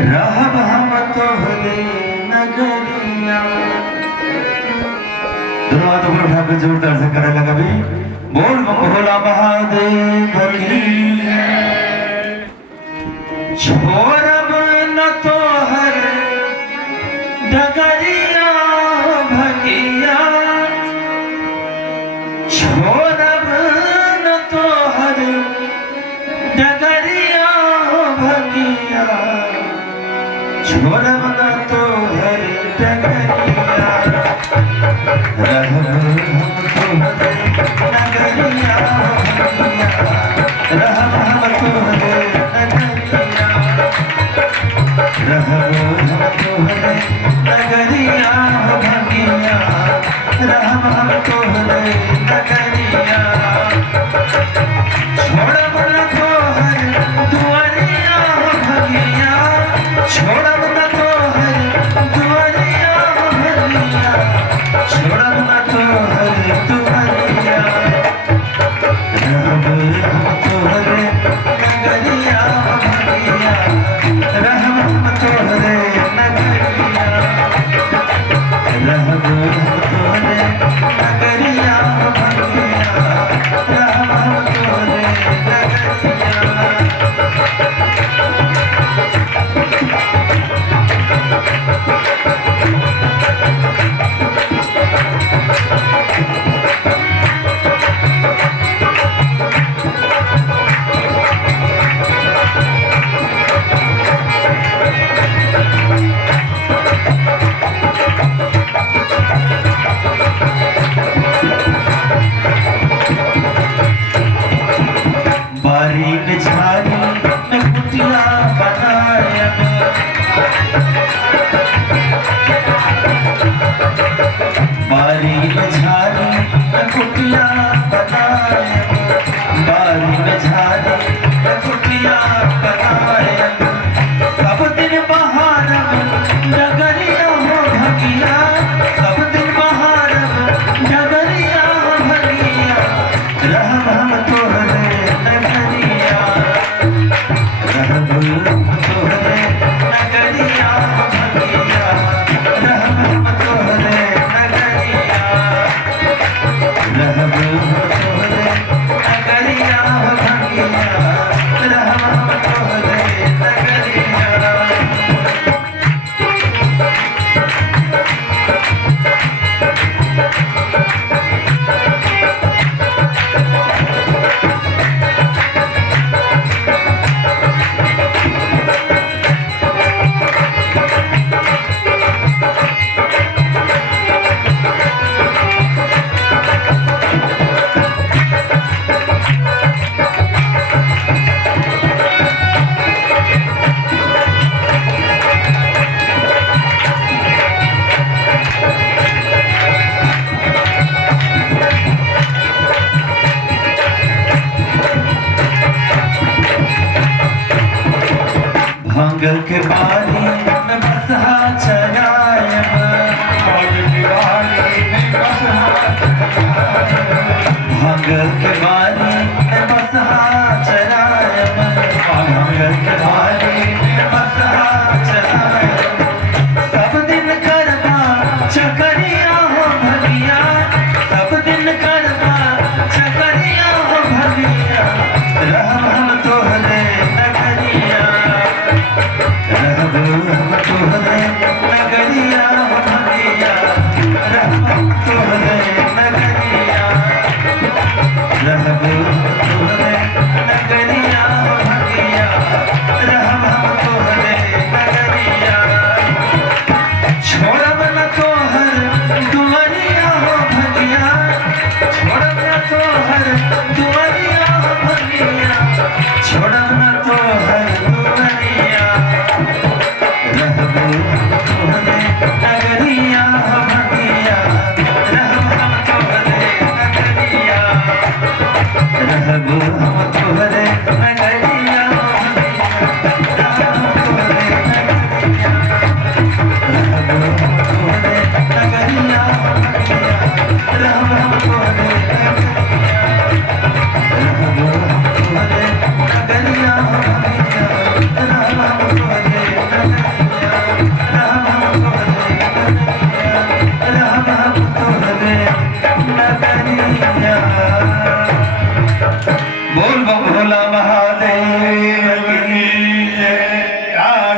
रहब हम तोहरे नगरिया। दोनों हाथ ऊपर उठा के जोरदार से करे लगा भी बोल भोला महादेव की। छोड़ब न तोहर डगरिया भगिया, छोड़ब न तोहर डगरिया भगिया, छोड़ब न तोहर डगरिया। रहब हम तोहरे नगरिया भगिया, रहब हम तोहरे नगरिया, रहब हम तोहरे नगरिया भगिया, रहब हम तोहरे नगरिया। छोड़ब न तोहर दुआरिया भगिया, छोड़ब न तोहर दुआरिया भगिया, छोड़ब न तोहर दुआरिया। रहब हम तोहरे नगरिया भगिया, रहब हम तोहरे नगरिया, रहब हम तोहरे नगरिया भगिया, रहब हम तोहरे नगरिया। बारी में झाड़ी में कुटिया बनाया, बारी में झाड़ी में कुटिया बनाया, बारी में झाड़ी में कुटिया बनाया। सब दिन बहार डगरिया हो भगिया, सब दिन बहार डगरिया हो भगिया, रहब हम तोहरे नगरिया, रहब हम तोहरे नगरिया भगिया, रहब हम तोहरे नगरिया, रहब हम तोहरे नगरिया भगिया, रहब हम तोहरे नगरिया। भांग के बारी में बसहा चरायब, भांग के बारी में बसहा चरायब, भांग के बारी में बसहा चरायब, भांग के बारी में बसहा चरायब। सब दिन करबा चकरिया हो भगिया, सब दिन करबा चकरिया हो भगिया, रहब हम तोहरे नगरिया, रहब हम तोहरे नगरिया भगिया, रहब हम तोहरे नगरिया, रहब हम तोहरे नगरिया भगिया, रहब हम तोहरे नगरिया। छोड़ब न तोहर दुआरिया हो भगिया, छोड़ब न तोहर दुआरिया हो भगिया, छोड़ब न तोहर दुआरिया, रहब हम तोहरे नगरिया भगिया, रहब हम तोहरे नगरिया, रहब हम तोहरे नगरिया भगिया, रहब हम तोहरे नगरिया, रहब हम तोहरे नगरिया भगिया, रहब हम तोहरे नगरिया, रहब हम तोहरे नगरिया भगिया, रहब हम तोहरे नगरिया। बम भोला महादेव